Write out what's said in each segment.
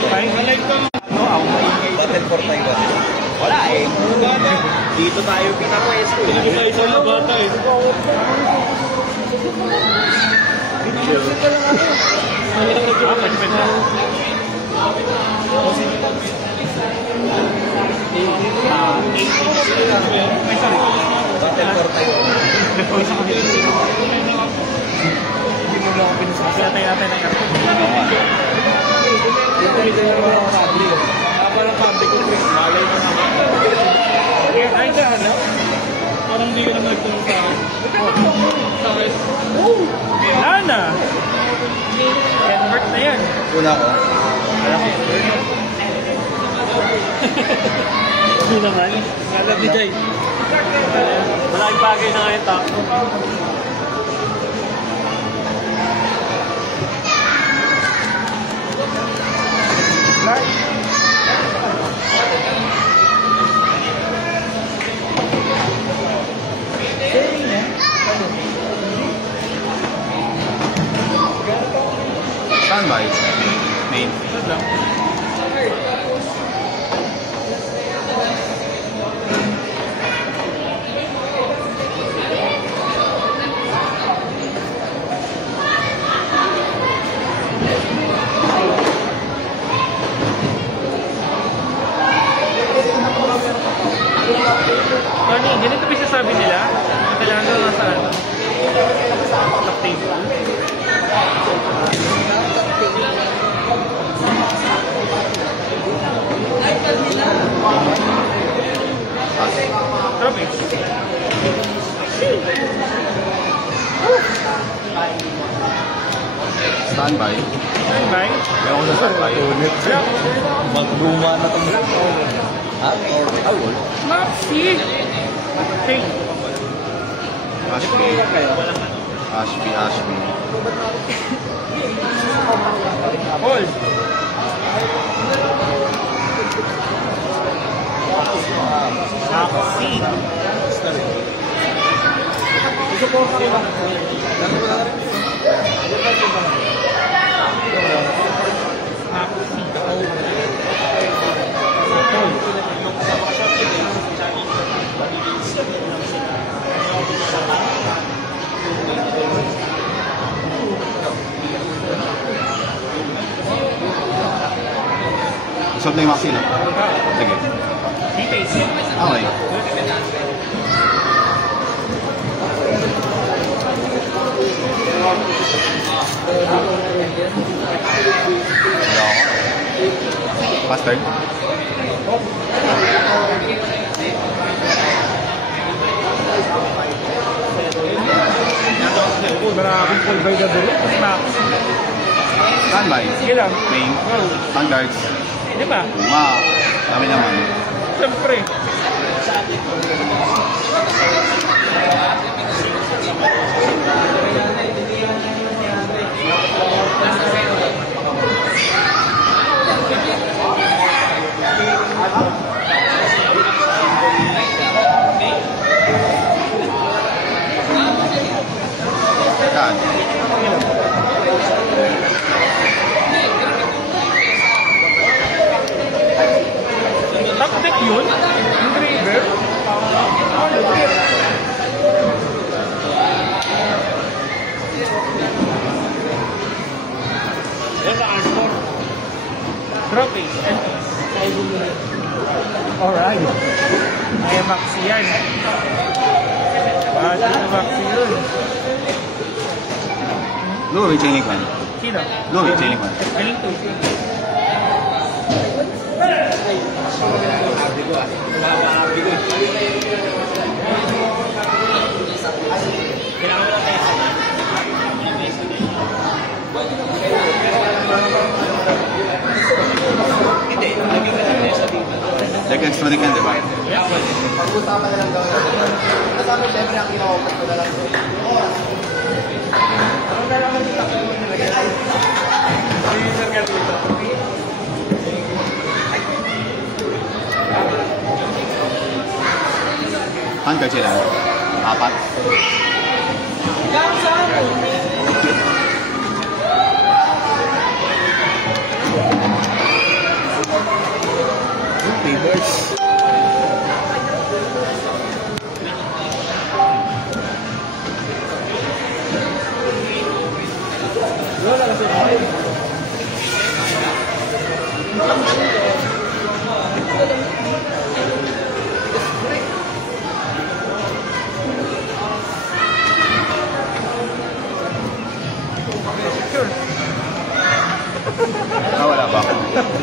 Ano, ako maingay. Battle for Taiwan. Wala eh. Dito tayo pinapwesto. Dito tayo sa mga bata eh. Battle for Taiwan. Natin ang airport. Dito nito yung mga kabli. Parang kabli ko. Malay mo naman. Ay, saan na? Parang hindi ka naman nagtunong sa akin. Sakit. Wala na. Convert na yan. Una ko. Hindi naman. Alam ni Jay. Malaking bagay na ngayon tako. Standby. Main. Ganito ba sasabi nila? Kailangan ko nasa ano? Top table. Trophy. Standby. Standby? Ewan ko sa standby. Magluma na itong ha? Or Maxi! Hey! Ashby. Hold! Maxi! Isot na yung vaccine, ha? Sige. D-Pace. Okay. Bastard. Maraming full by the door. Max. Standby. Sige lang. Main. Standards. Di ba? Dami naman. Siyempre. Saan? Top deck yun? Yung Graver? Yan na R4. Trophy. Alright. Ay, Maxi yan. Dito Maxi yun. Luwi, chaining fan. Sino? Luwi, chaining fan. Galing to. Like extra deck yan, di ba? Pag-usapan na lang daw. Kasama siyempre ang kinawapat ko na lang. Ano na lang ang takbo mo nilagay? Handcard sila. 4.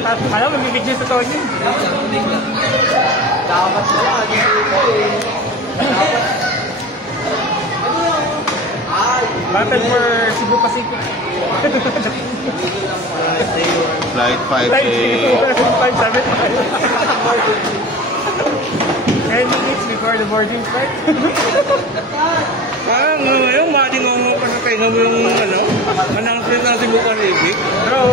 Alam, magbibigay sa taon yun. Dapat pala. Battle for Cebu Pacific. Flight 5A. 10 minutes before the boarding flight. Ngayon, madingongo pa sa kayo yung announcement ng Cebu Pacific. Bro!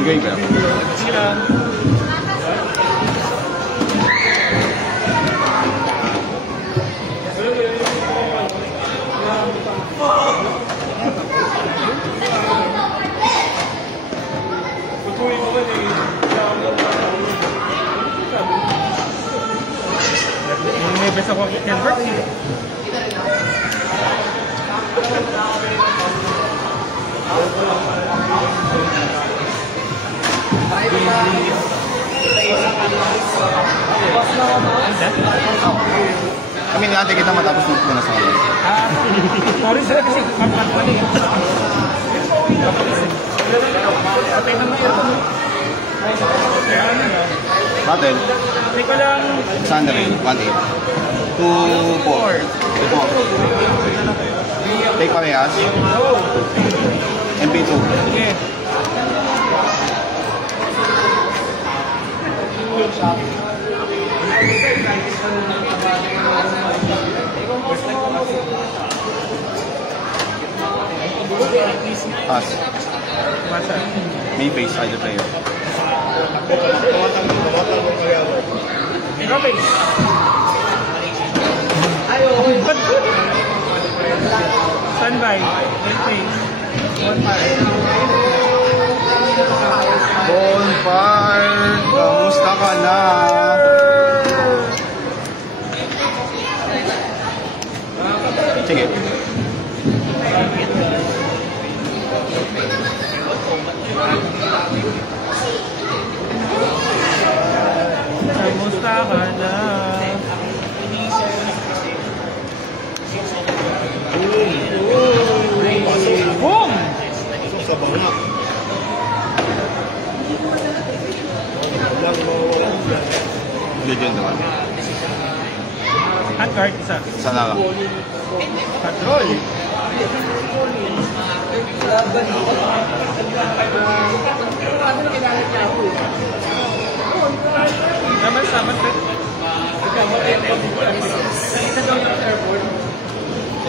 Enjoy ba? Sige lang. May best ako at Denver. Kami natin kita matapos muna sa kanila. Sorry sila kasi mali. Patay na mga ito. Battle. Hindi ko lang... Sandering, 1-8. 2-4. 2-4. Take parehas. MP2. Sige. Pass. Basta. May face either player. Okay. Standby. Bonfire! Kamusta ka na? Sige. Kamusta ka na? Boom! Legend naman. Hand card, isa. Sana lang. Patrol. Naman sama sir.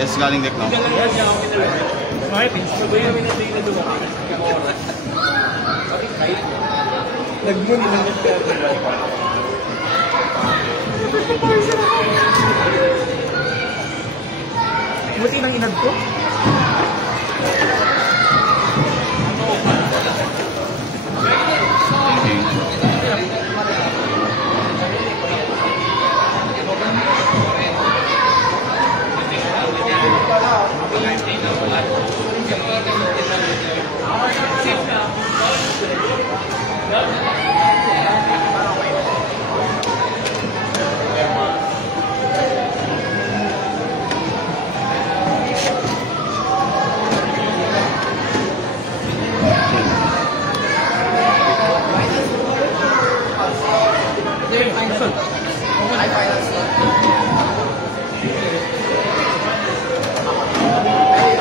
Yes, galing deck no? Okay, please. Buti nang inad ko.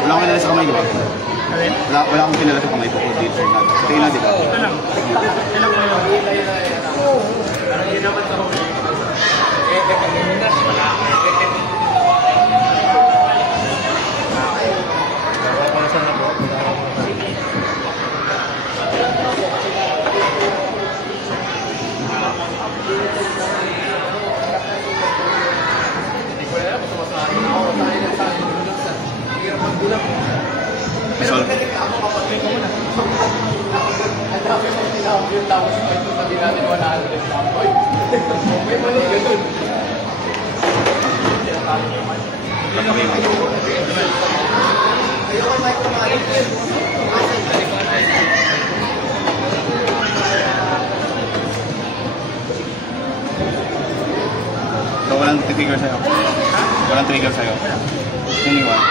Wala akong pinala sa kamay, di ba? Alin? Wala akong pinala sa kamay po dito sa inad. Sa inad, di ba? Ito lang. Ito lang ko yun. Sol. Walang trigger sa'yo. Walang trigger sa'yo. Iniwan.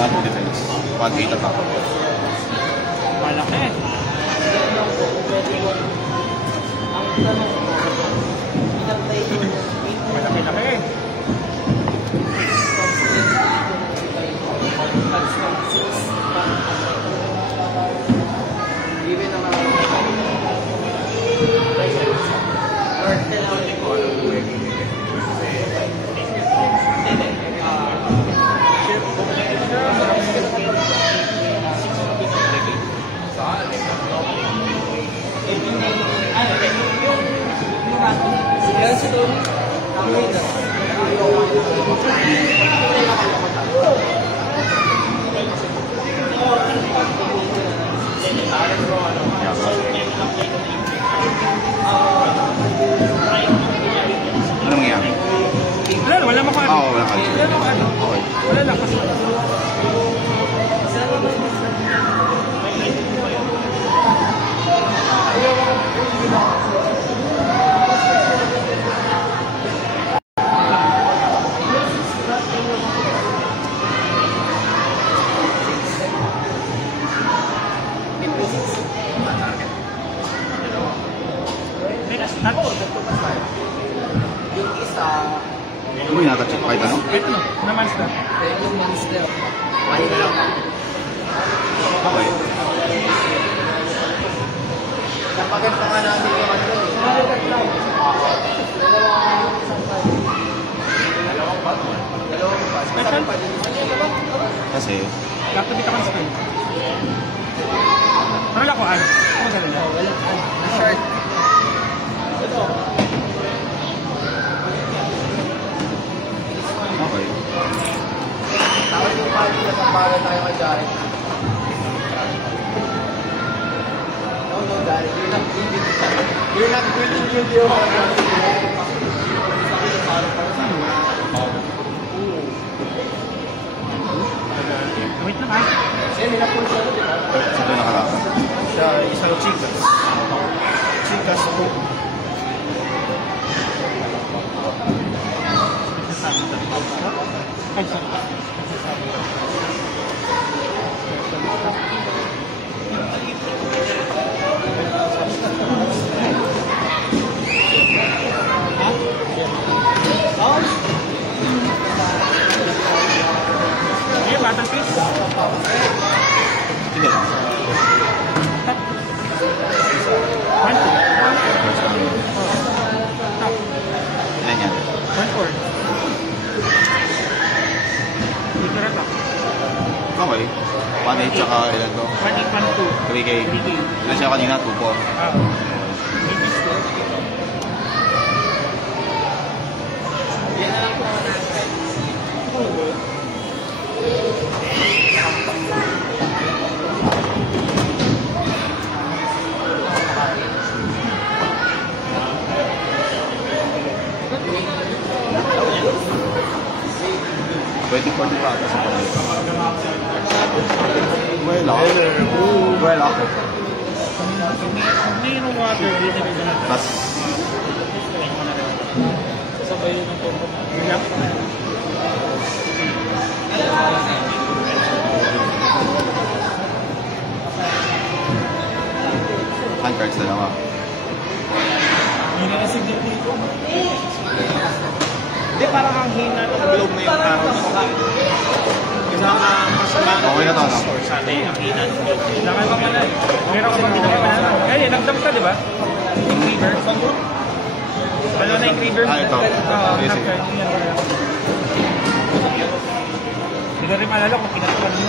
One defense. 1-8 attack. Malaki. Malaki-laki. Ano nangyari? Wala mo ka. Oo, wala ka. Wala lang kasi. Ano yung nata-check kahit ano? Ito no, naman sila. Okay. Napagan pa nga natin yung ano. Special? Kasi, Laptop kita kan screen. Pero lang ko ano? Ano ka na? Short. okay. Tapos yung party na tampagan tayo kay Jared. No, Jared. You're not building video. Wait lang ah. Kasi nila po siya, di ba? Saan tayo nakalaban? Sa isang chicas. Chicas po. Ay, sorry. Okay, battle piece. Sige lang. One, two. Ilan yan? 1-4. Dito na ba? Okay. 1-8 tsaka ilan to? 1-8, 1-2. 3K. 3K. Ilan siya kanina? 2-4. Ah. Pwede pa rin pa. Well, well, ako. May yung water, dito na ito na. Plus, Sabay yun ang combo. Yun lang. hand cards na naman. Hindi na nasigil dito. Hindi, parang ang hina ng globe na yung araw na ito. Kasi ang masama Okay na to, no? sa atin, ang hina ng globe. Lakay pa pala. Meron ko pang ginagawa. Kaya, nag-dump ka, di ba? Yung river. Ano na yung river? Ah, ito. Oo, Sige, dump sige. ka. Yung yan wala. Hindi ko rin maalala kung pinatukan mo.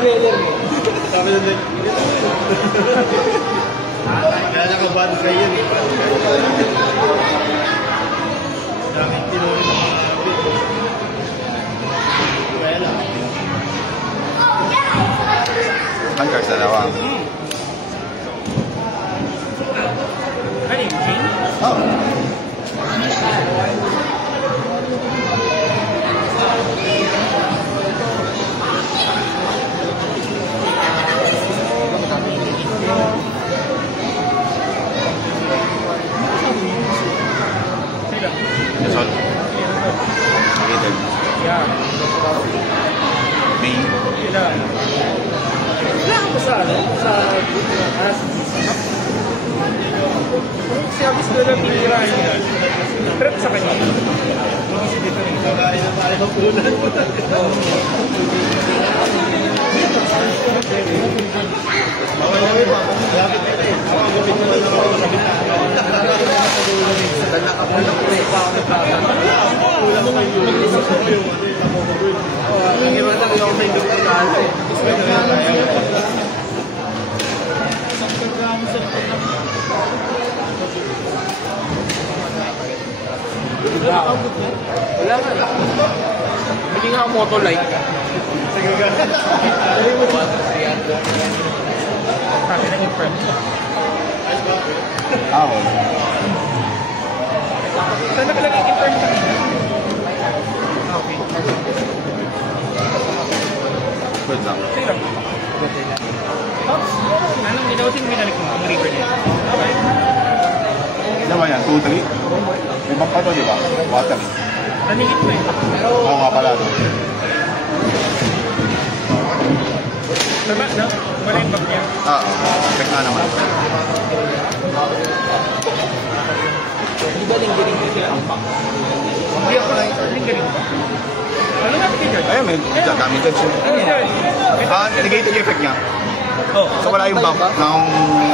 dweller mo. Kaya nakabado kayo yan. Daming tinuri ng mga kaya lang. Hanggang sa lawa. Ano yung chain? Oh. That's all. Created. Yeah. May. Ilan? Wala ka ba sa ano? Sa siya gusto lang tinirahin niya. Trip sa kanya. Kasi dito rin. Kakain na pala ng punan. Bawal na rin pa. Lapit ka rin. Gupit mo lang ako sa gitna. Nakapulang ko rin pa ako nagkakaroon. Kulang pa yung Ang hirap lang yung may gupit na ano eh. Wala nga. Hindi nga ang motolight. Sabi ng imprem. Ako. Saan nakalagay yung imprem sa kanya? Okay. Good lang. Sige lang. Pops, anong minausin binalik mo ang river net? Okay. Ano ba yan? 2-3? May bang pa to, di ba? Water. Naningit mo eh. Oo nga pala. Tama, no? Wala yung bag niya. Check na naman. Hindi ba linggiring ko siya ang pang? Hindi ako lang. Galing ba? Ano nga tingin dyan? Ayun, may gagamit dyan siya. Ano yan? Negative effect niya. Oh. So wala yung bump ng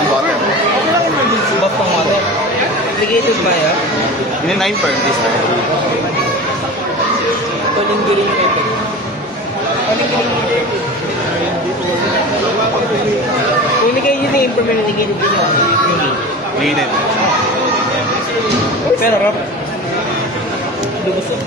water. Buff pang water. Applicated ba yan? Yun yung 9 per this time. Ito linggiring yung effect. Linggiring yung effect. Kung hindi kayo yun yung implement, negative din yun. Negative. Pero, lubos yun.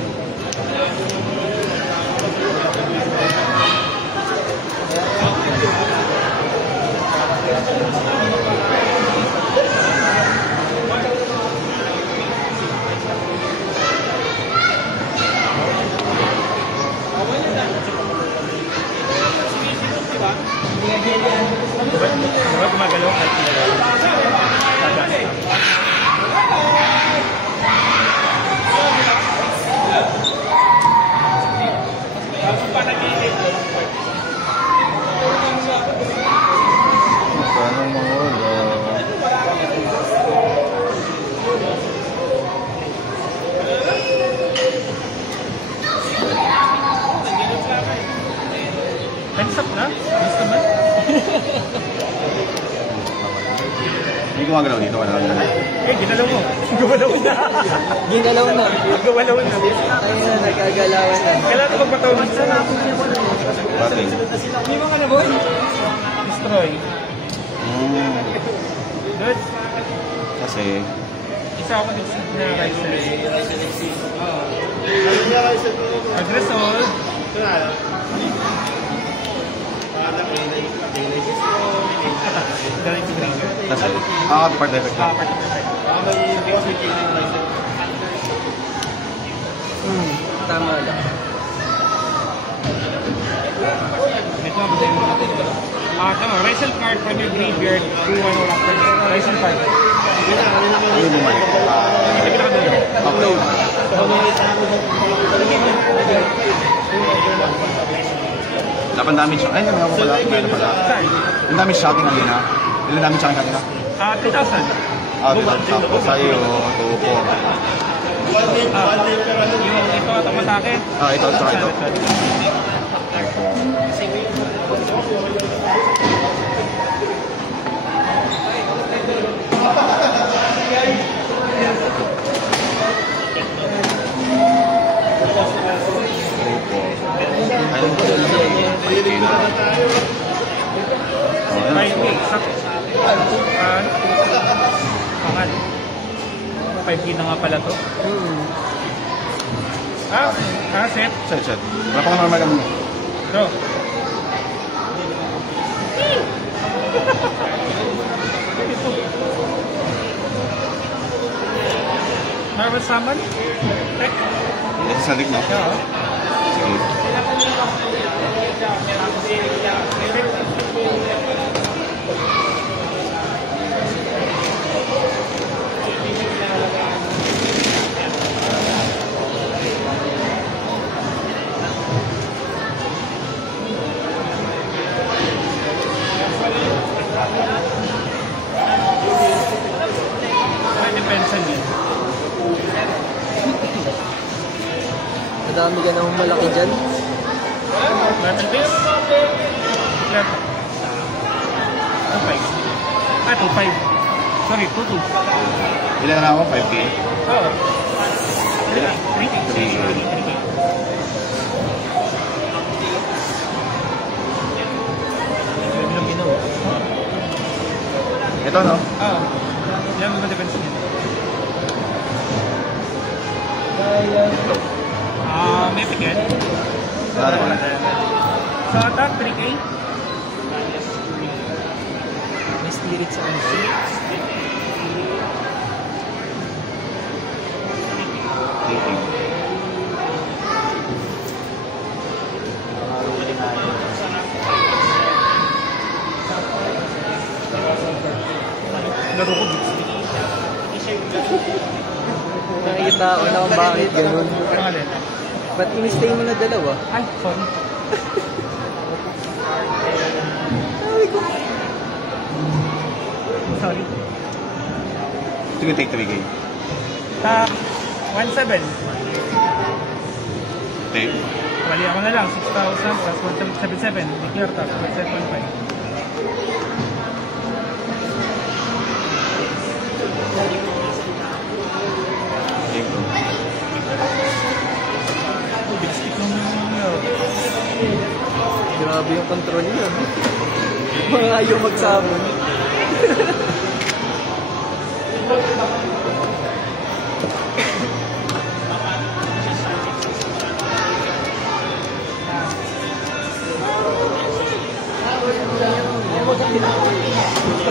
Diba gumagalaw? Parang mga Nagsap na? Gusto naman? Hindi gumagalaw dito, wala lang. Eh, ginalaw mo. Gumalaw na. Ginalaw na. Gumalaw na. Ayun na, nagkagalawan na. Kailangan magpatawag sa Bating. Hindi mo ka na boy? destroy. Good. Kasi, Isa ako din na riser. Agresol. Galing si Granger. kasi, part effect lang. Tama lang. Ito ang bagay mo natin. Tama, Risal card from your graveyard. 2-1 after Risal card. Ano bumalik? Hindi ka doon. Upload. Dapat damage siya. Ay, ano ako pala? Meron pala. Saan? Yung damage shocking kanina. Ilan damage shocking kanina? 2,000. Tapos sa'yo, 2-4. Yung ito at ang atake. Ito, saka ito. Ayun. 5K, sakto. Pangal. 5K na nga pala to. Set. Set. Wala pa ka normal lang. Go. Marvel Summon? Tech? Ito sa rig, no? Yeah. Sige. Madami ka namang malaki dyan. Marvel base? Ilan? 2.5. 2.5. Sorry, 2.2. Ilan na ako? 5K? Oo. 3K. Ito, no? Oo. Yan mga defense niya. May picket. Wala na. Sa attack, 3K. May spirit sa ano. 3K. Laro ko bits. Nakikita ko na kung bakit ganun. Pangalan. Ba't in-stay mo na dalawa? Ay, sorry. Sorry. Sige, take 3K. Tap, 1.7. Take. Wali ako na lang, 6,000 plus 1.77. Declare tap, 7.5. Big stick lang naman. Grabe yung control niya. Mga ayaw magsabon.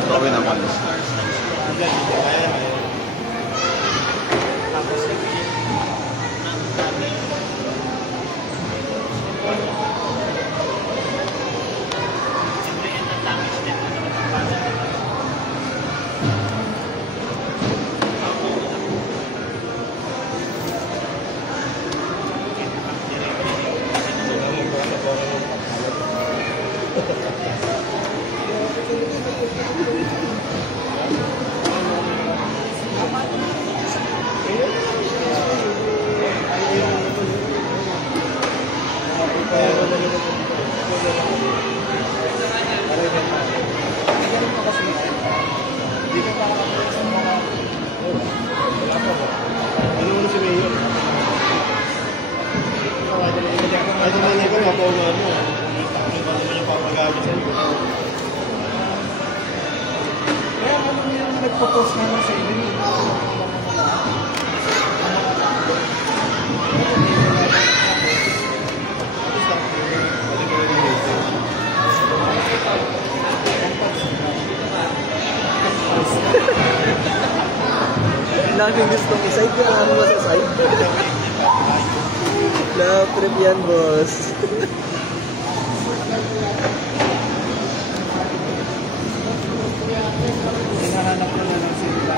Okay na, Juan. Nagpo-post naman sa inyo. Laging gustong iside, kaya ano ba sa side? Love trip yan, boss. Hinahanap ko na ng sila.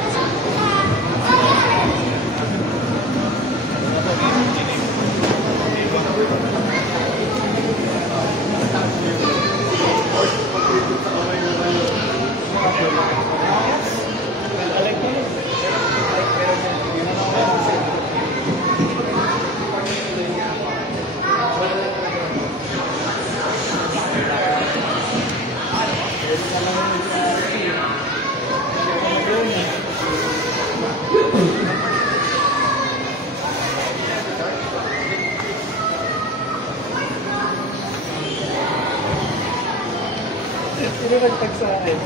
Sino nagtag sa akin?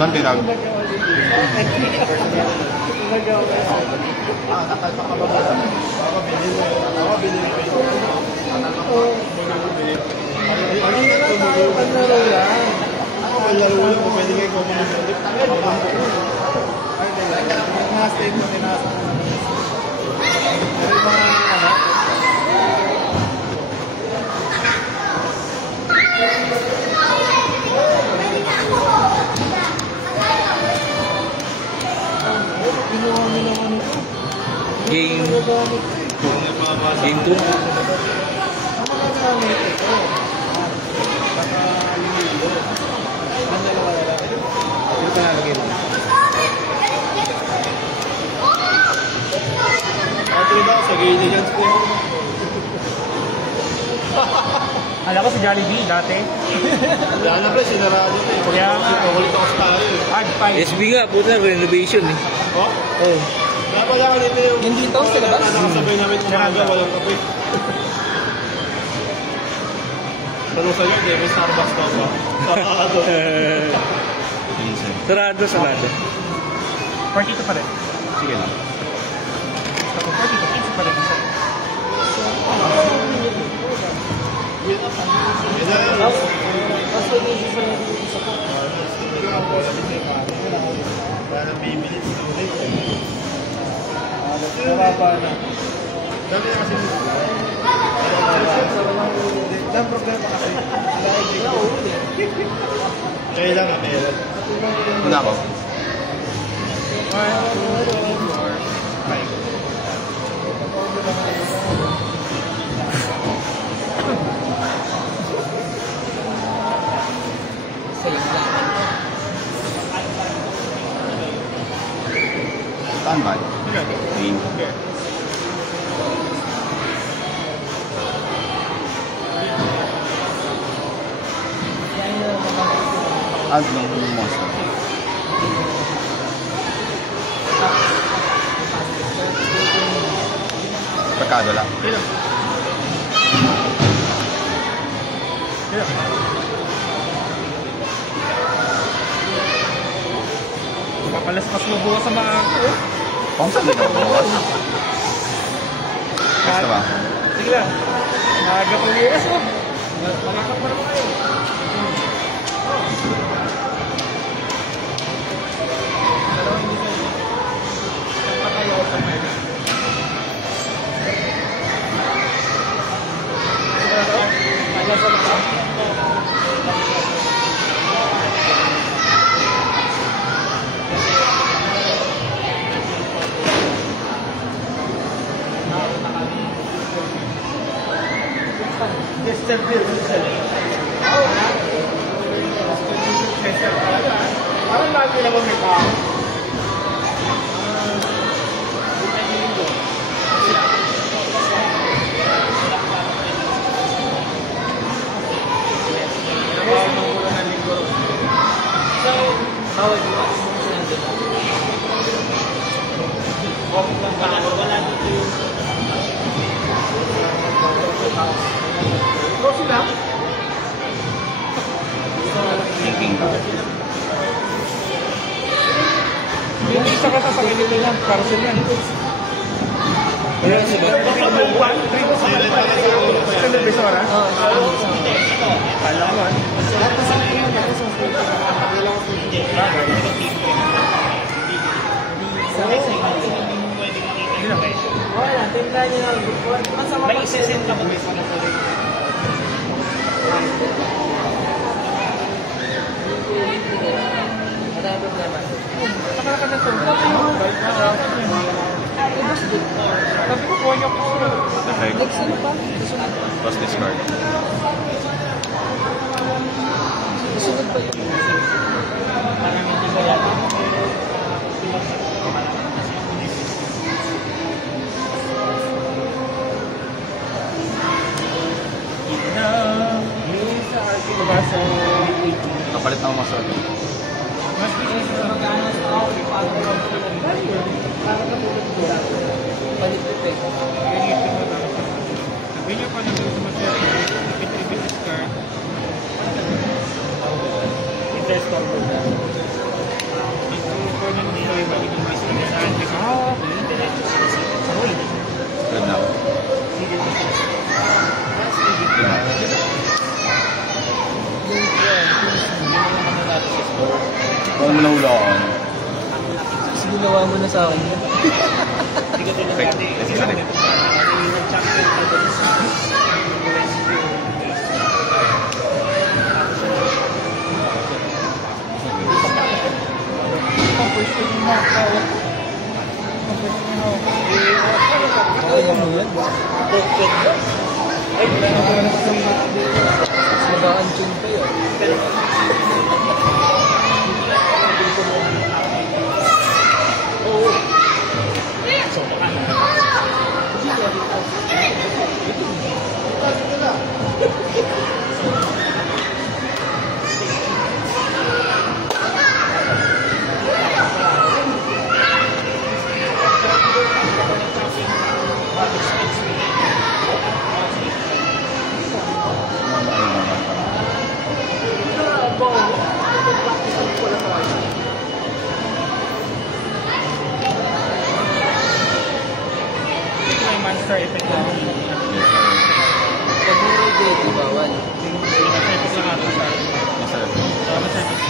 Saan tinag? Game 2. Alam ko si Jollibee dati. Wala na ba, sinarado na eh. Kaya nga. Nakulit ako sa tayo eh. Hard fight. SB nga, puta, renovation eh. Oh? Oh. Dapat lang dito yung... Yung dito, sa labas? Nakasabay namin umaga, walang kape. Tanong sa'yo, may Starbucks daw ba? Sarado. Sarado. 42 pa rin. Sige lang. Ako 42 pa rin. Mababa na. Dami na kasi. Ang problema kasi. Kailangan meron. Wala ako. Standby. Green. Add ng monster. Pagkado lang. Papalaspas mo bukas sa mga ako. Kung saan dito bukas? Basta ba? Sige lang. Maaga pang bukas mo. Malakap mo naman kayo. Parang lagi naman may tao. Yung isa ka sa ganito lang. Para sila yan. Wala sa ba? Saan na besora? Kala ko ah. May isesend ka mo. Saka ka na to. Sabi ko, kuha niyo ko. Effect. Plus discard. Parang hindi ko yan. Kapalit na ako masarap. Sabi niyo pa na gusto mo siya. Ipit-ipit ka. Paano mo nahulaan? Ginawa mo na sa akin. Hindi ko tulad dati. Kasi sa akin. Nag-champion ka doon sa Kaya mo yan. ay, Magaan chin pa yun. oo. So, baka na. May monster effect lang. Pag mo ready, bawal. Service lang ata sa akin. Service.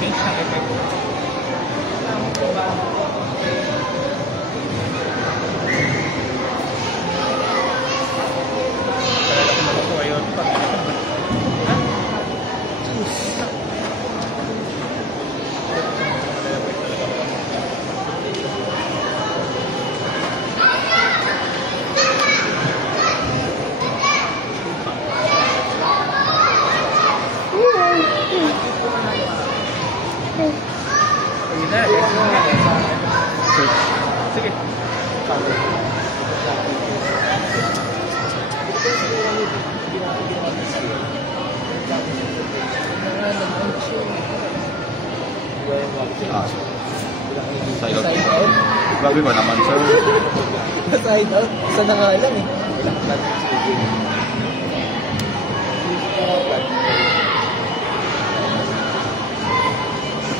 Change ng effect. Kaya ako makukuha yun. Sige. Side out. Grabe ba naman, sir? Side out. Isa na nga lang eh.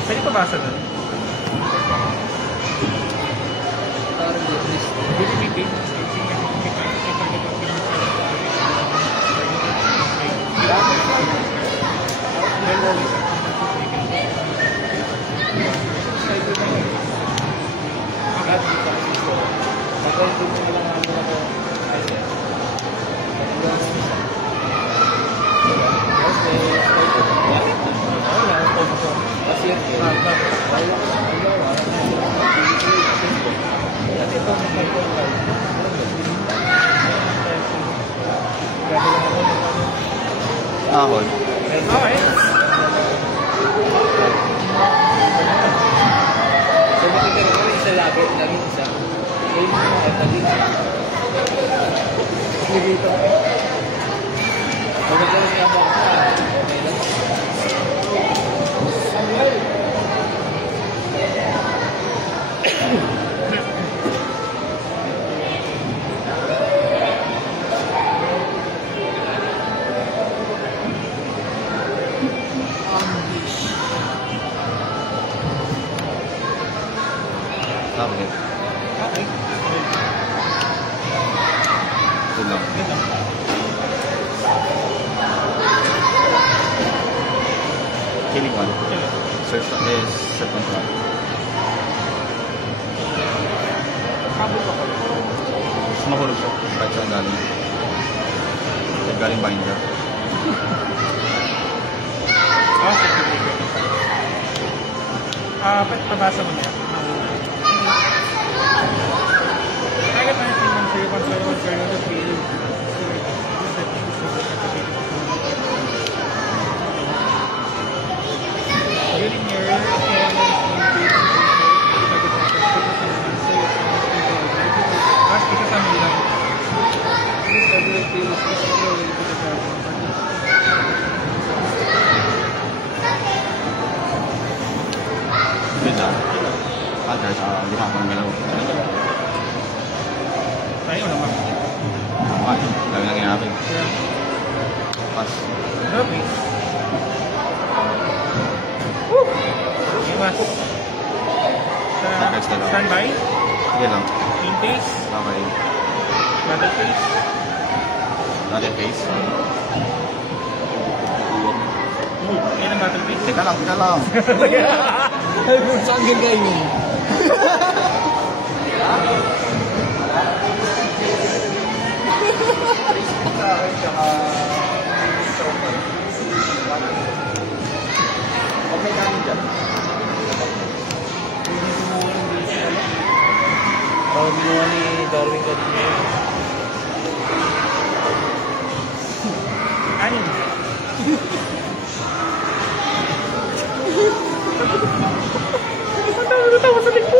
Pwede pa basa doon? Parang list. Pwede may page. Ahon. Okay. So, makikita ko isa lagi isa. Ayun mo mga tali. Dito. Magkakaroon niya ako. Okay lang. Okay. Okay. Ito lang. Killing one. Search is second one. Sumahulog siya. Kahit saan galing. Kahit galing binder. Okay. Pabasa mo niya. Target na yung man sa'yo, control one carry the field. During your Beda. Ada sa lima pang galaw. tayo naman. Ay, dami nang inapin. Pas. Okay. Woo! Iwas. Standby. Sige lang. In face. Okay. Battle face. Natin face. Yan ang Battlefield. Teka lang, teka lang. Saan gagawin mo? Okay namin dyan. Ginawa ni Darwin kanina yun. Anin. Tawa sa likbo.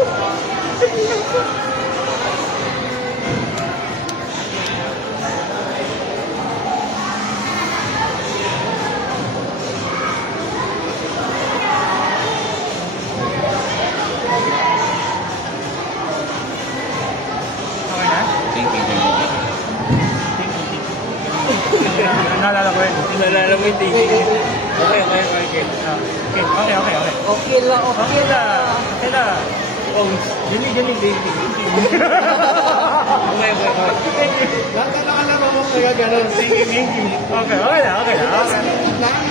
Okay na? Naalala ko yun. Nalala mo yung tingin. Okay. Okay. Okay lang. Okay na. Jali, baby. Okay. Lahat na nakalaro mo kaya gano'n. Okay na.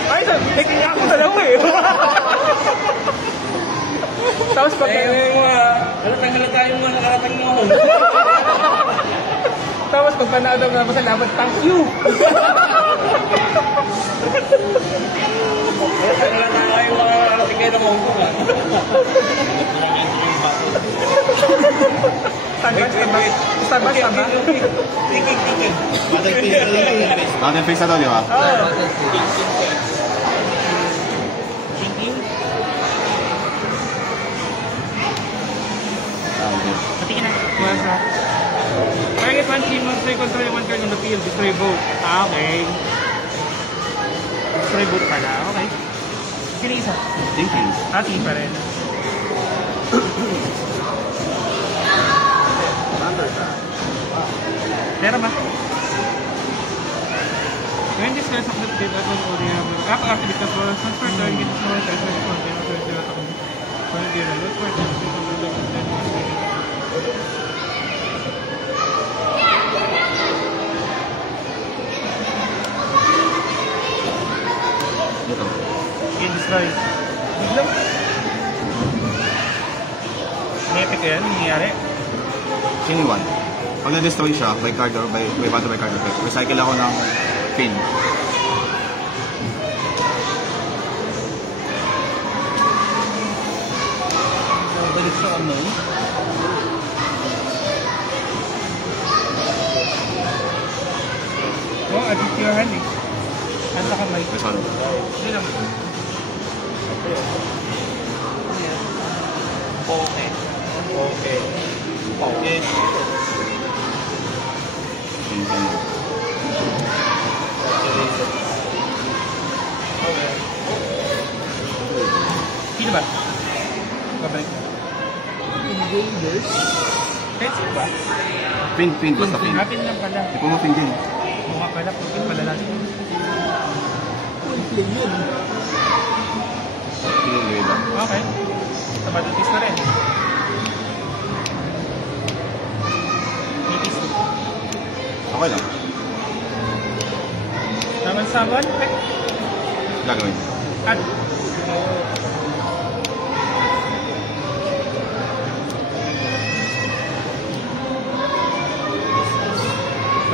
Ay, taking ako na lang eh. Tapos pag... Halata yung mga nakaratang noon. Tapos pag panaadam na pasalamat, thank you! Halata yung mga nakaratang kayo ng Hong Kong. Starbucks tama? Tingin. Battlefield na to, di ba? Oo. Patingin na. Target 1 team, destroy control 1 card on the field, destroy both. Okay. Destroy both pala, okay. Sino isa? Thinking. Team pa rin. Pero ba? When this guys of the field, I don't know after the first transfer, target is more than 24. Ito. Again, destroy. Biglang. Epic yan, nangyayari. Siniwan. Pag na-destroy siya, by card or by battle by card effect, recycle ako ng pin. Balik sa unknown. Oh, adit your hand eh. Ang sa kamay. Sorry. Hindi lang. Okay. Sino ba? Babalik. Invaders? Kahit sino ba? Pin, basta pin. Atin lang pala. Hindi ko mo pin din. Mukha pala, pupin pala natin. Play yun. Pinili lang. Okay. Sa Battlefield na rin. Mitis. Okay lang. Naman sabon? Okay. Gagawin. At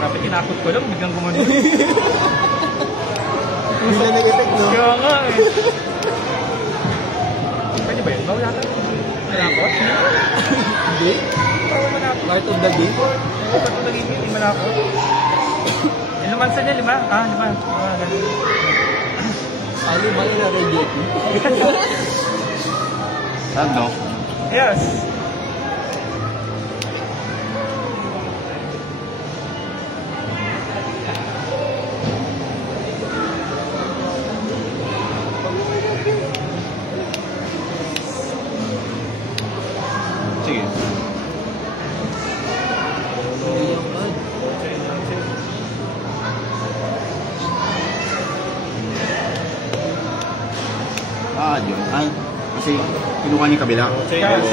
grabe, tinakot ko lang, biglang gumano. Hindi na nag-effect, no? Kaya nga eh. Pwede ba yun? Bawal natin. Malakot? Hindi? Bawal malakot. Part of the game? Oo, ba't ito nagiging hindi malakot? Ilang months na niya? 5? 5. Ganun. Ano ba ina-radiate mo? Ano? Yes. Sige. Yun. Kasi kinuha niya yung kabila. Yes.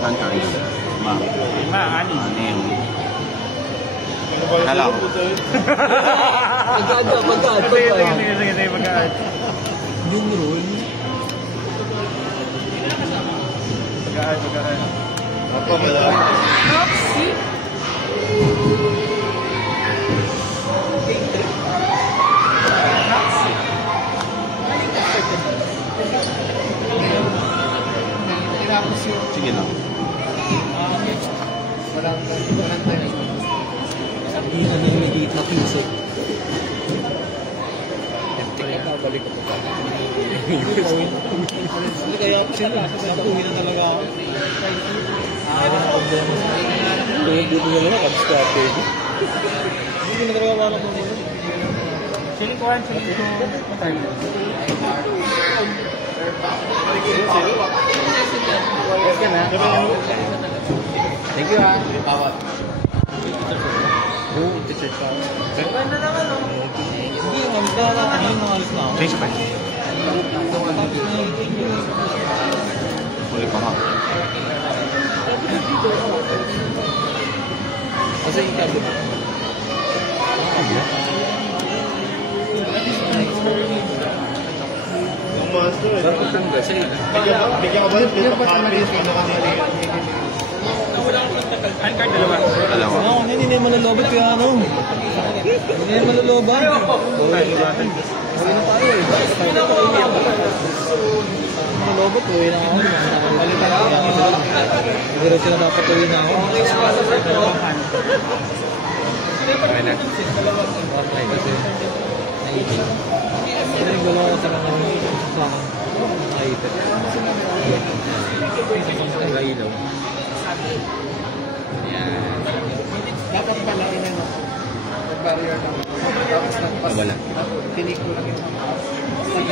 Saan ka rin? 5, 6. Anim. Kala ko. Pagkaan. Sige, pagkaan. Yung roll. Pagkaan. Sige lang. Walang time. Hindi na nililiit na piso. Balik ko pa. Hindi kaya sila, napuhin na talaga ako. Ayaw na problema sa akin. Dito na lang, abstract. Hindi na talaga wala ko. Chili ko. Thank you, ha. Bawat. Oo, t-shirt pa. Sige, magdala. Ano yung mga alis na ako? Change pa. Huli pa nga. Kasi yung kabit. Dapat lang kasi. Bigyan ka ba yung pagkamaris ko na kanila? Handcard dalawa. Dalawa. Oo, hindi na malulobot kaya ano. Hindi na malulobot. Tayo natin. Uwi na tayo eh. Malulobot, uwi na ako. Hindi rin sila dapat uwi na ako. Okay na. Okay, kasi naipit. Pero yung galaw ko sa kanang sa akin. Naipit. Nagailaw. Dapat pala inano. Barrier lang. Tapos nagpas. Wala. Tinig ko lang yung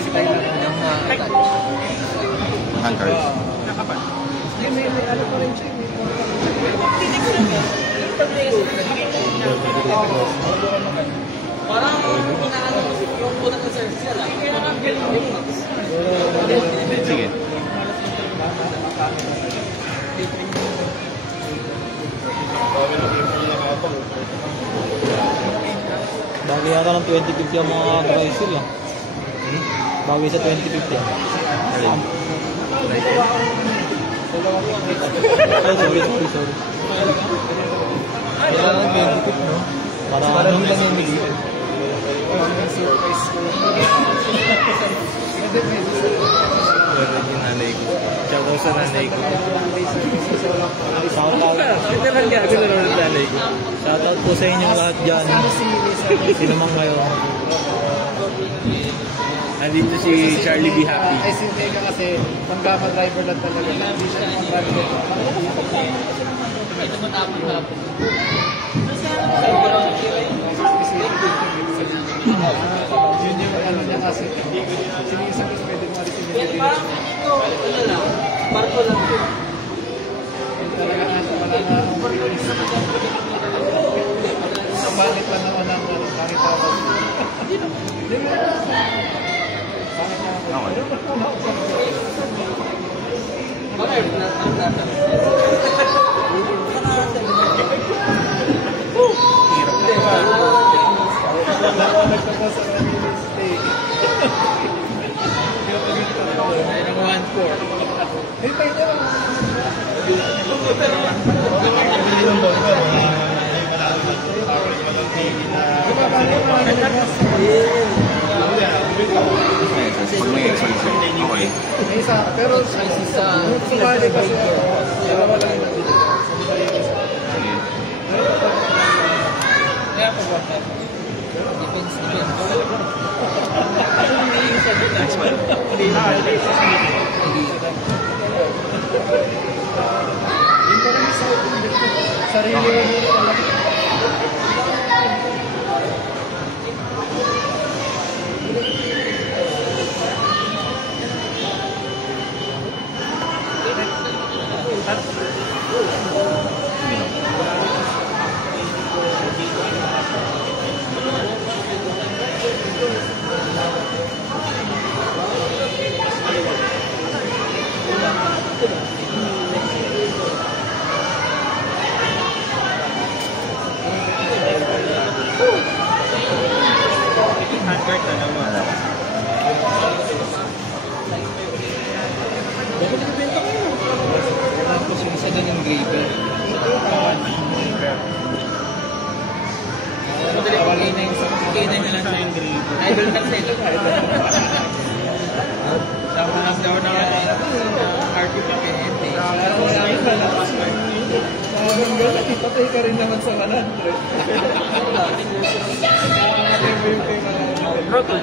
style lang ng Hand card. may ano pa rin siya. Parang inaano yung unang service lang. Sige. Bagay yata ng 2050 ang mga tricycle ah. Bagay sa 2050 ah. Sorry. Kailangan 2050 no? Para yung lang yung mili. Yung nanay ko. Tsaka sa nanay ko. Shoutout. Ito lang gabi na ng nanay ko. Shoutout po sa inyong lahat dyan. Sino man kayo. Nandito si Charlie B. Happy. Ay, si Vega kasi panggama driver lang talaga. Hindi siya mga driver. Yun yung ano niya kasi. Sinisang ko pwede mo alisin yung Parko lang po. talaga nga wala na. Bakit lang naman ang bakit ako? Pag may expensive. Okay. Isa, pero sumali kasi wala lang natin. Sige. Next one. Sarili Tapos yung isa doon yung graver. Tawagin na yung sakay na lang sa yung graver. Idol na sa ito. Tapos daw na RP pa pinete. Patay ka rin naman sa 100. Roto.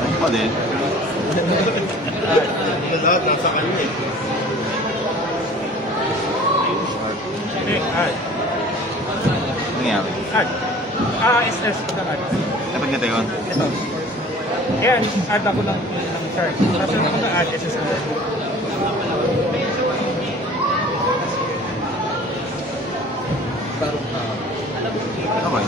Ano pa din? Lahat nasa kanya eh. Add. Ano nangyari? Add. SS ko na add. Dapat nga tayo yun. Ito. Yan, add ako ng chart. Tapos ako na add SS ko. Okay.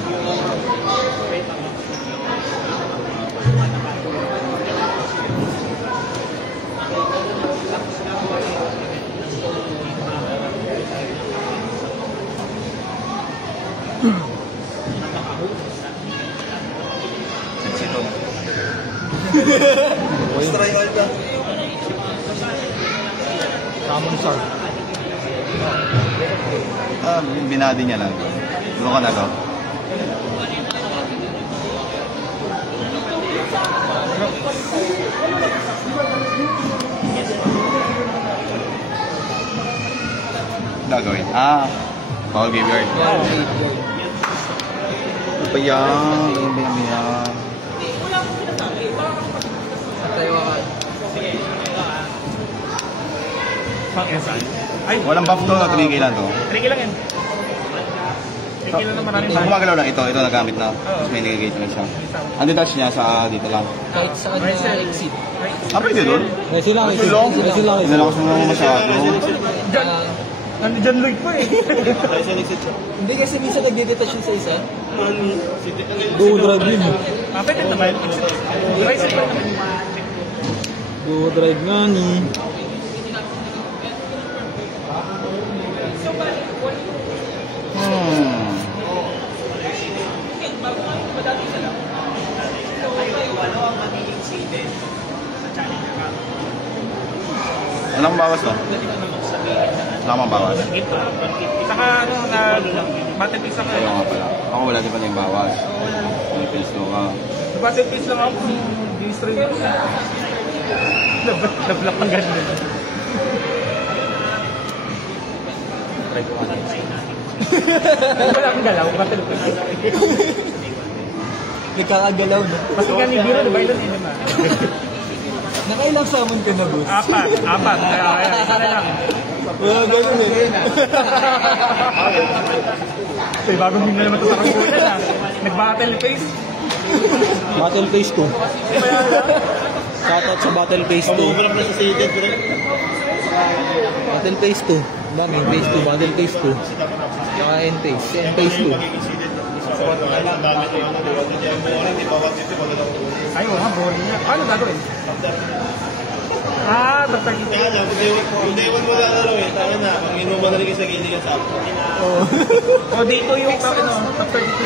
Try all ka. Common sir. Binadi niya lang. Duro ka na to. Gagawin. Bawal graveyard. Ano ba yan? Ano ba yan? Tayo ka. Pang SI. Ay, Walang buff to, tumigil lang to. Trigger lang yan. Trigger lang na maraming So, gumagalaw lang ito nagamit na. Oo. May nagagate lang siya. Ang detach niya sa dito lang. Kahit saan na exit. Pwede doon? Resin lang, Resin lang. Hindi na ako sumama masyado. Ano dyan Lloyd pa eh. Hindi kasi minsan nagde-detach yun sa isa. Go drive yun. Pwede naman. Rise pa naman. Go drive nga ni. Walang bawas no? Wala kang bawas. Ito. Saka ano, battle piece ako. Ayaw nga pala. Ako wala din pala yung bawas. May piso ka. Battle piece lang ako. Destroy ko. Nablock ng ganun. Try ko ano. Wala akong galaw. Battle piece. Nagkakagalaw na. Mas nga ni Biro, diba ilan yun naman? Nakailang summon ka na, boss? Apat. Kaya isa na lang. Wala ganun eh. So, bagong hing na naman ito sa kagunan na. Nag-battle face. Battle Phase 2. Shoutout sa Battle Phase 2. Pumugrap na sa seated, bro. Battle Phase 2. Ba, main Phase 2, Battle Phase 2. Saka End Phase. End Phase 2. Ay, nga, boring niya. Paano gagawin? Dr. Gito. Kaya lang, kung day one mo lalaro eh, tama na, pag inuman na rin kayo sa gilid ka sa ako. O, dito yung Dr. Gito.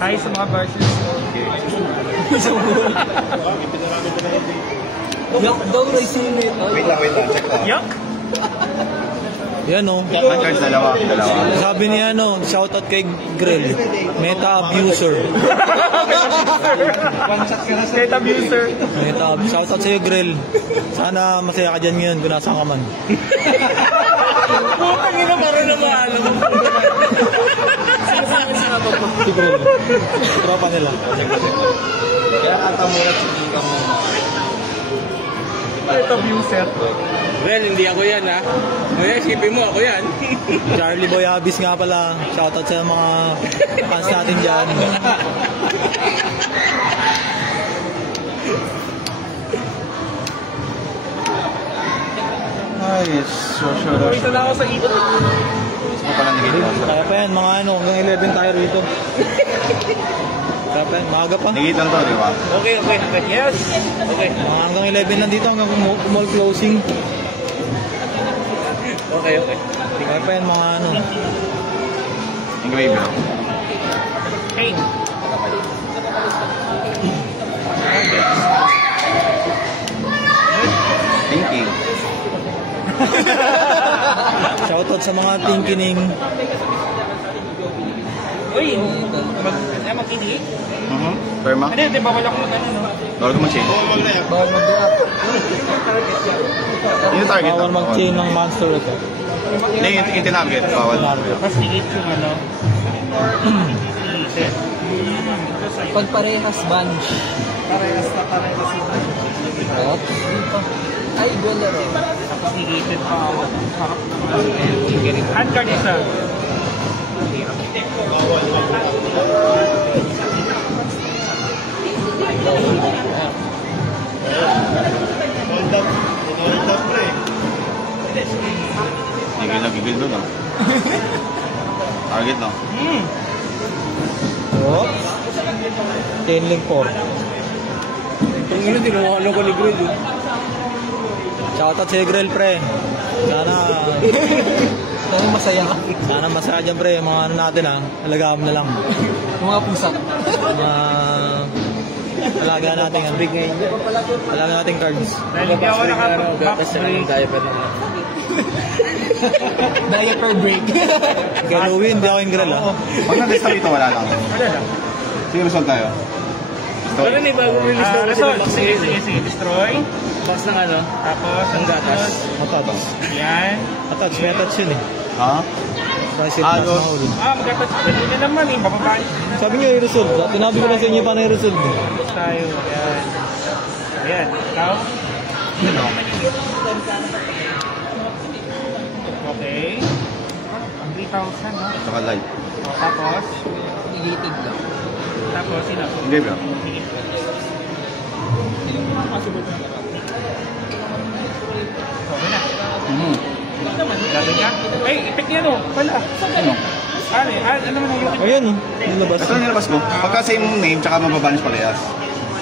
Hi sa mga bashers. Yak daw racing nito. Wait lang, check ko. Yuck! Yan o. Cards, dalawa. Sabi niya shoutout kay Grill. Meta abuser. Meta abuser. Shoutout sa'yo Grill. Sana masaya ka dyan ngayon kung nasaan ka man. Putang ina, parang na maalam. Si Grill. Tropa nila. Kaya kanta muna chika mo. Meta abuser. Well, hindi ako yan ha. Ngayon, isipin mo ako yan. Charlie Boy Abis nga pala. Shoutout sa mga fans natin dyan. Ay, sure. Ito na ako sa ito. Gusto ko pala negate. Kaya pa yan, mga hanggang 11 tayo rito. Kaya pa yan, maaga pa. Negate lang to, di ba? Okay. Yes. Okay. Mga hanggang 11 lang dito, hanggang mall closing. Okay. Kaya pa yan, mga Engrave lang. Hey. Thank you. Shoutout sa mga tingkining. Uy, mag-kinig? Perma? Hindi, bawal ako mag-ano, no? Bawal ko mag-chain. Bawal mag-drop. Yun yung target. Bawal mag-chain ng monster ito. Hindi, yung tinarget. Bawal. Tapos negate yung ano. Pag parehas bunch. Parehas yung bunch. Ay, golero. Tapos negated pa ako. Handcard isa. Gigil doon, ah. Target, no? Oops. Chain link 4. Kung yun, tinawalan ko ni Grill. Shoutout sa Grill, pre. Sana masaya ka. Sana masaya dyan, pre. Mga ano natin, alagaan mo na lang. Yung mga pusa. Alagaan natin, alagaan natin cards. Dahil hindi ako Gatas siya ng diaper naman. Diaper break. Kay Louie, hindi ako yung Grill, Pag na-destroy ito, wala lang. Wala lang. Sige, resolve tayo. Pero may bagong release na kasi ng box. Sige. Destroy. Box ng ano? Tapos, Ang gatas. Matouch. Yan. Attach, may attach yun eh. Ha? Price it taas na ulo. Magatas. Hindi naman eh. Bababalik. Sabi niyo i-resolve. Tinabi ko lang sa inyo paano i-resolve. Tayo. Yan. Ayan. Ikaw? Okay. Ang 3,000, no? Saka light. Tapos? Negated lang. Tapos, sino? Engrave lang. Okay na. Galing ka? Ay, effect niya, no? Pala. Ano? Ano mo nung Ayan oh. Nilabas. Ito nilabas ko. Pagka same name, tsaka mababanish parehas.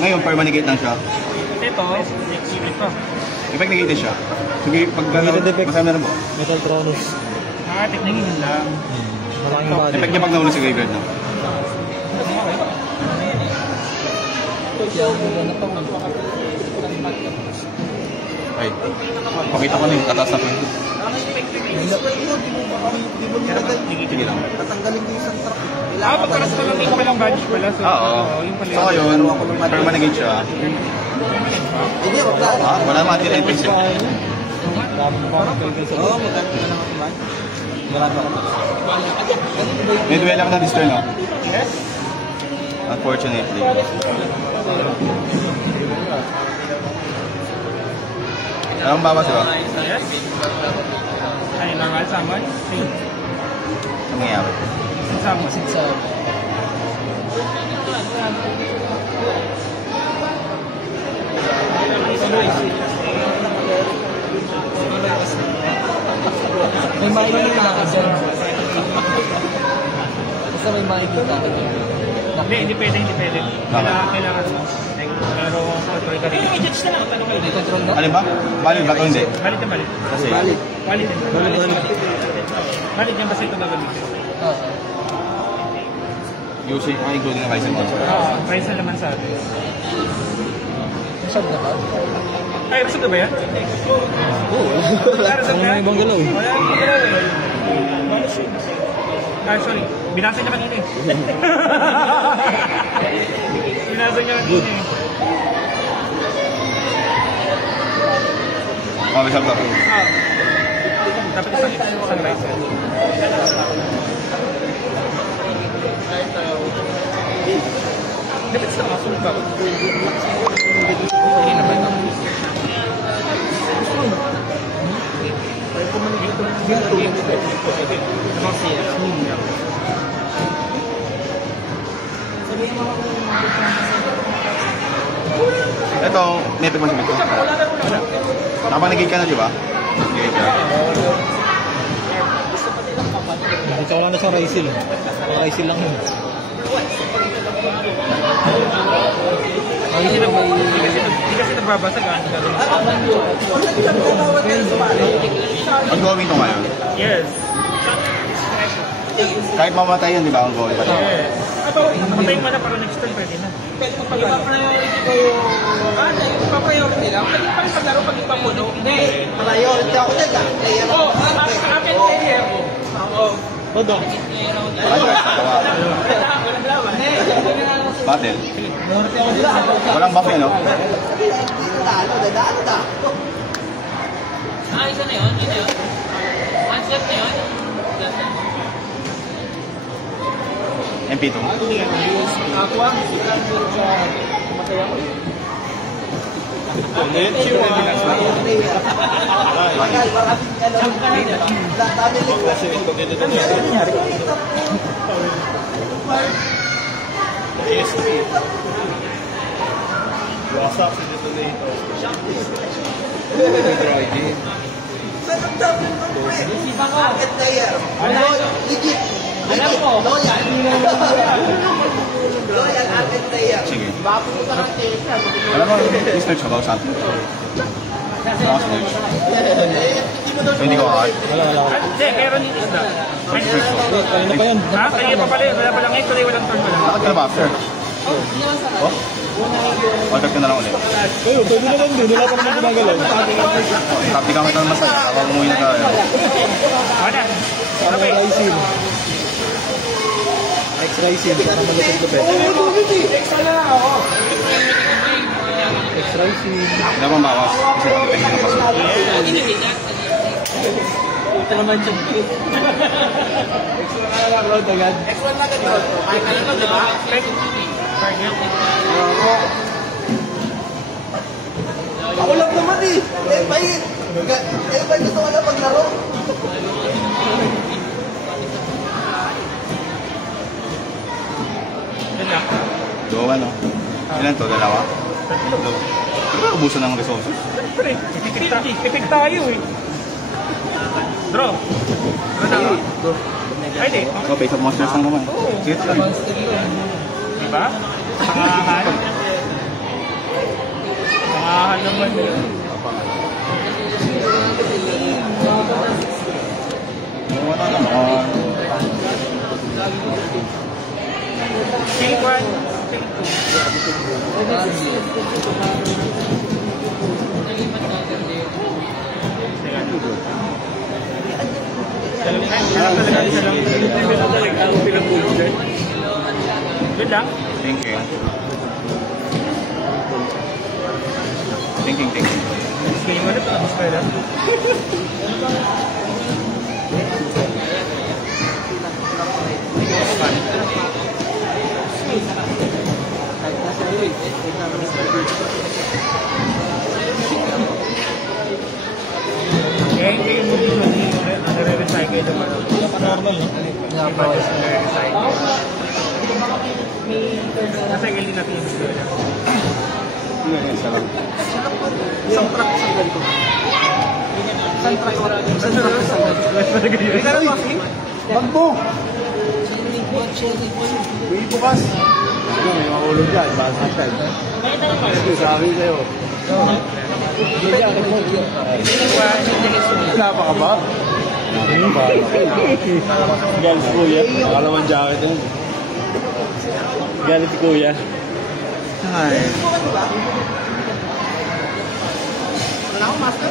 Ngayon, permanegate lang siya. Ito, ito. Effect negated siya. Sige, pag Negated effect. masama na mo. Metal Tronus. Technique lang. Malaking body. Effect niya pag nauna si graveyard na. Ay, pakita ko na yung kataas na point. Sige lang. Pagkaras ko lang dito palang badge pala. So, Oo. yung pala. So ngayon, permanegate siya. Hindi, wag lang. Wala naman din NPC. Oo, maganda na naman kumain. May duel ako na this turn, no? Yes. Unfortunately. Alam mo ba, diba? Yes. Ay, normal summon. Ano nangyayari? Summon. May makikita ka dyan. Basta may makikita ka dyan. Hindi pwede. Kailangan mo. Pero, control ka rin. May control na? Alin ba? Valid ba o hindi? Balit na balit. Kasi, Balit na balit. Balik yan kasi ito gagamitin. Using, including ang Ryzen 1. Price na naman sa atin. Masad na ba? Ay, rasag na ba yan? Oo. Rasag Wala na ibang galaw eh. Wala na ibang galaw eh. Ah, sorry. Binasa niya kanina eh. Binasa niya kanina eh. Oh, may sabla. Dapat isang Ryzen. Dapat sa kasul ba? Hindi naman ako. Ito, may pagmasibig ko. Nakapag-nag-gig ka na, di ba? Nag-gig ka. Nakita ko lang na sa Ryzen. Ryzen lang yun. Hindi kasi nagbabasag ang gano'n. Ongoing to ngayon. Yes. Kahit mamatay yun, di ba? Ongoing pa rin. Yes. Napatay mo na para next turn pwede na. Ipa-priority lang. Pwede pa rin paglaro pag ipapuno. Hindi. Priority ako dyan lang. Player ako. Akin player. Oo. Todo. Battle. Walang buff yan, no? Dadaan na. Isa na yun? Yun na yun? One set na yun? MP2. Aqua? WhatsApp si detonator. Legit. Alam ko. Loyal atin player. Sige. Alam mo, research about something. So, hindi ko kakal. Wala. Hindi, meron yung isda. Kanina pa yan. Ha? Kaya pa pala, wala palang ngayon, tuloy walang turn wala. Bakit ka na ba after? Oh? Contact ka na lang ulit. Pero pwede naman din. Wala pa naman ginagalaw. Tapos ka kita masaya. Kapag umuwi na tayo. Wala. Para may Ryzen. X-Ryzen. Para malapit-lapit. X-Ryzen. Hindi ako makas. Kasi pag-ipin na pasok. Ito naman siya. Road agad. X1 na ganyan. Kahit ano to, di ba? Ako lang naman eh. Eh, bay gusto ko na maglaro. Yan lang. Dua, no? Ilan to? Dalawa? Dalawa. Pero ubusan ng resources. Siyempre, ipik tayo eh. Draw. Draw na ako. Ay, di. So, base of monsters lang naman. Sige, ito lang. Diba? Pangahan. Pangahan naman yun. Wala naman. King 1, King 2. Good lang. Thinking. Thinking. Sige mo na ito. Mas pwede. Kaya hindi yung movie ko nare-recycle naman. Normal, no? Iba just nare-recycle. Recycle din natin yung story. Isa lang. Isang truck isang ganito. Isang truck isang ganito. Ikaw na coffee? Bag mo! Uy, bukas! Ano, may mahulog dyan. Baka sa time. Sabi sa'yo. Wala pa ka ba? Galit si Kuya. Nakalaman jacket yun. Galit si Kuya. Ay. Wala akong master.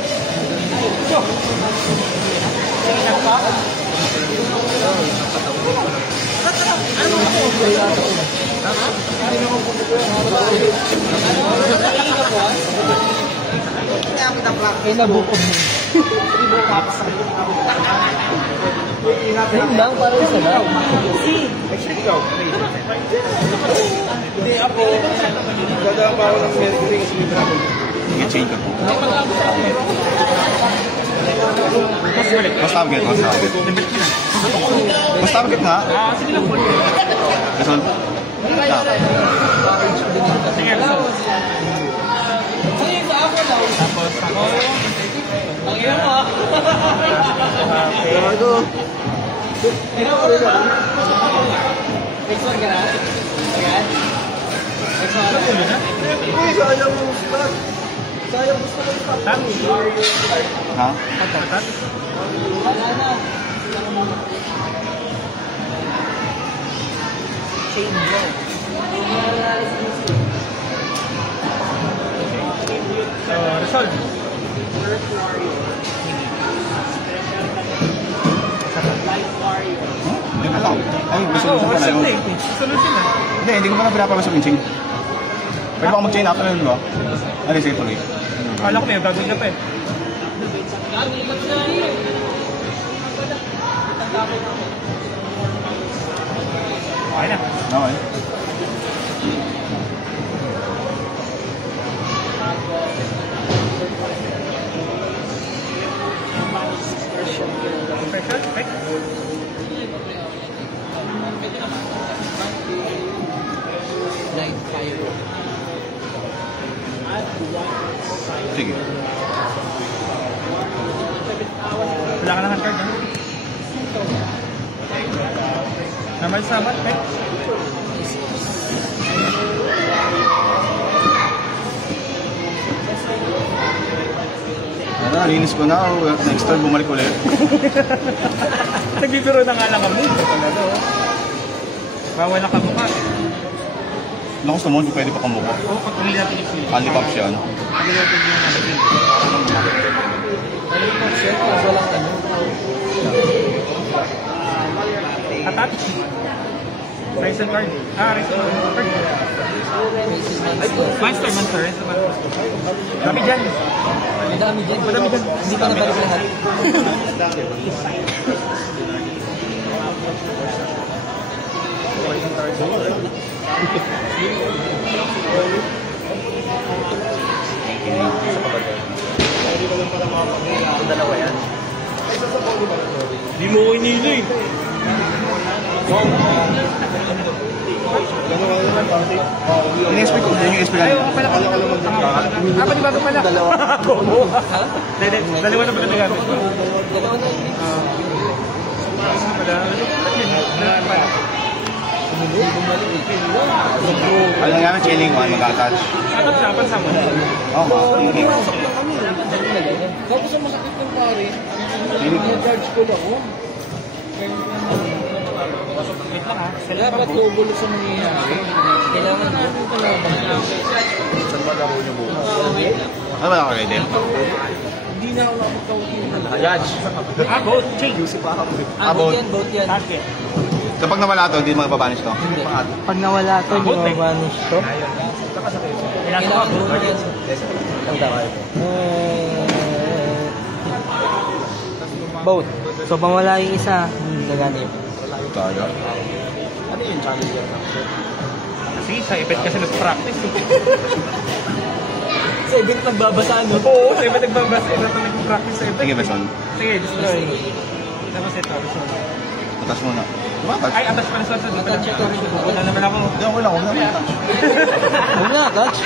Ay, nabukod mo. Ayun lang, parang isa lang. Hindi ako. Dadaan pa ako ng Mercury kasi may travel. Sige, change ka po. Mas target, mas target. Mas target nga. Sige lang po. Gasol. Sige, tapos ako. Ang ina mo ah. Gago. Next one ka na? Ayan. Next one. Uy, sayang mo start. Sayang gusto ko start. Ha? Wala na. Chain bro. So, resolve. Hindi ko pa. Ay, gusto Oo, ko pa na resolve yun. na eh. Solution na. Hindi ko pa na pinapapasok yung chain. Pwede ba ako mag-chain after nun ba? Ano yung tuloy? Akala ko may gagawin na pa eh. Okay na. Okay. Pressure, okay. Light fire. Sige. Wala ka na hand card, ha? Naman, okay. Ano, linis ko na. Next turn, bumalik ulit. Nagbibiro na nga lang kami. Bawal na kamukha. Lakas naman, kung pwede pa kamukha. Oo, pag uli natin yung film. Handicap siya, ano? Pag-uli natin yung film. Walang ano. Atat. Raise and card. Raise and card. Monster, monster. Raise and card. Dami dyan. Madami dyan. Madami dyan. Hindi pa nabalik lahat. Di mo ko inilo eh. Yung SP ko, yun yung SP Ayaw ko. ka pala. Pati bago pala. Dalawa. Dalawa na pala nagamit ko. Dalawa na yun. Ano nga namin, chaining one, mag-attach. Atat siya, pansama. Oo, ma. Tapos ang masakit ng pare, Chaining. charge ko lang ako. Wait lang ha. Dapat lubulot sa mangyayari. Kailangan mo. Ano ba naka-ready? Hindi na ako nakakautin. Judge. Boat. Change. Boat yan, boat yan. Target. Kapag nawala to, hindi mag-banish to. Hindi. Pag nawala to, hindi mo mabanish to. Kailangan mo yan. Boat. So, pamawala yung isa, gaganip. Tayo. Kasi sa effect kasi nag-practice. Sa event nagbabasa, no? Oo, sa effect nagbabasa. Ito nag-practice sa effect. Sige, Beson. Sige, destroy. Tapos ito. Attach muna. Attach? Ay, atas pa na sa wala naman ako. Hindi, ako lang. Huwag naman attach. Huwag na, touch.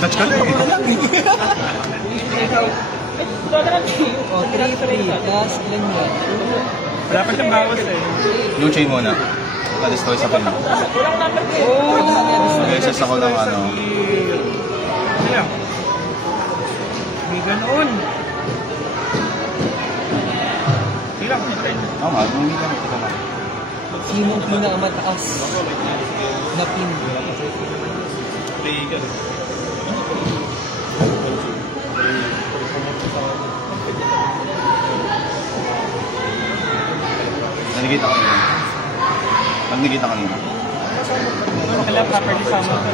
Attach ka lang eh. O, 3-3. Tapos, ilan yun? Wala pa siyang bawas eh. Yung chain muna. Na-destroy sa pin. Okay, sas ako ng ano. Ano yan? Hindi ganoon. Tama, bumili ka ito na. Sino ang pinakamataas na pin? Nakikita ka nila. Pag nakita ka nila. Wala properly sama ka.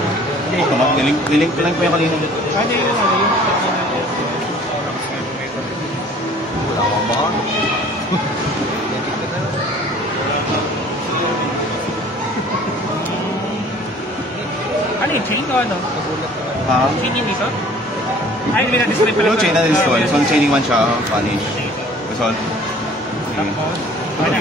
Nilink ko lang po yung kanina. Ano yung Wala akong baka. ano yung chain o ano? Ha? Chain yung dito? Ay, may na-display pala. No chain na install. So, chaining one siya, vanish. That's all. Tapos, ano?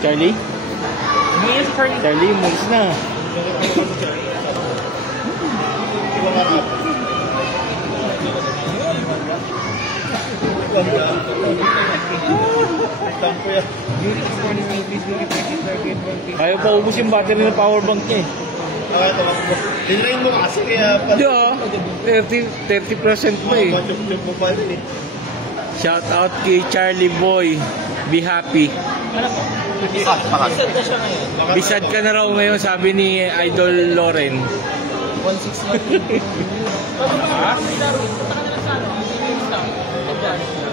Charlie? Ano yan si Charlie? Charlie, umalis na. Ayaw pa ubus yung battery ng power bank niya eh. Dinline mo kasi kaya Hindi ah, 30% pa eh. matchup mo pa rin eh. Shout out kay Charlie Boy. Be happy. Pakat. Bisad ka na raw ngayon, sabi ni Idol Loren. 169.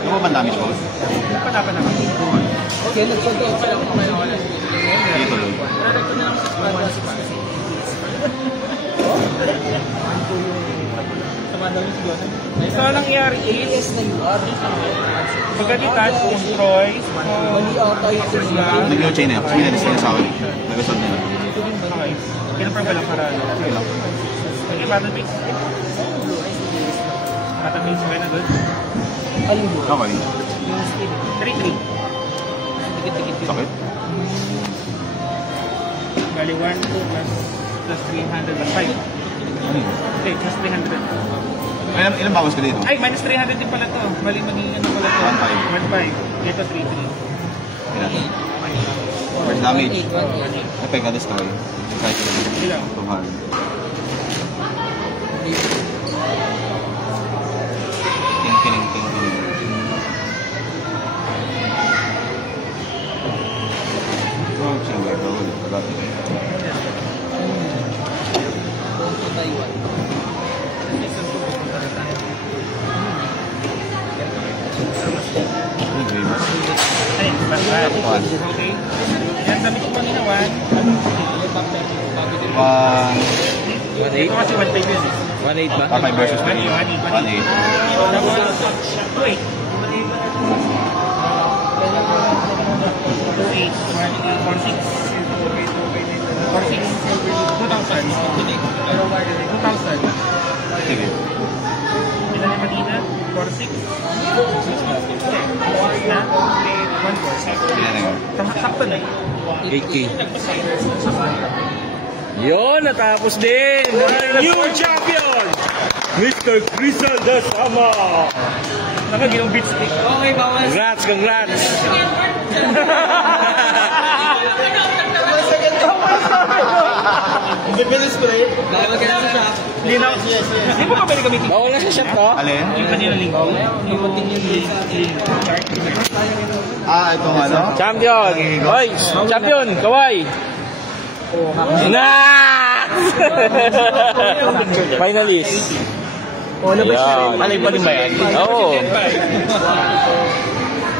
Ano ba damage po? Panapan naman. Okay, nagpunta ako lang Sige tuloy. So, anong nangyari is, pagkatitan, Troy, mali ata yung sila. Nag-no chain na. Sige na, display sa akin. Nag-resolve na. okay. Kinapar ba lang para? Okay lang. Okay, battle base? Battle base, okay na good? Alin mo? Okay. 3-3. Sakit. Bali, 1, 2, plus 300, 5. Ano yun? Okay, plus 300. Ilan bawas ka dito? Ay, minus 300 din pala to. Bali, magiging ano pala to? 1.5. Dito, 3-3. Ilan? First damage. Effect ka destroy. Cycle. Ilang? 200. Ting. Oh, siyempre. Wala. Taiwan. Ay, basta. Okay. Yan, dami ko kanina, 1. 1. Ito kasi 1.5 yun eh. 1.8 ba? 5 versus 3. 1-8. Tapos, 2.8. 2.8, 4.6. 4.6. 2,000. 2,000. Sige. Ilan yung Manila? 4.6. Na? 1.4. Ilan na yun? Sakto na. 8K. Yun, natapos din! New champion! Mr. Crystal Dasama! Nakaginong beat stick. Okay, bawal. Congrats! Bibilis ko eh. Dahil ka naman siya. Linaw. Di ba pwede gamitin? Bawal na sa shot to? Alin? Yung kanina linggo. Itong ano? Champion! Hoy! Champion! Kawai! Na! Finalist! Yan. Alay pa rin ba yan? Oo.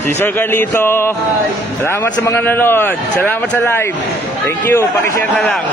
Si Sir Carlito, salamat sa mga nanood. Salamat sa live. Thank you. Pakishare na lang.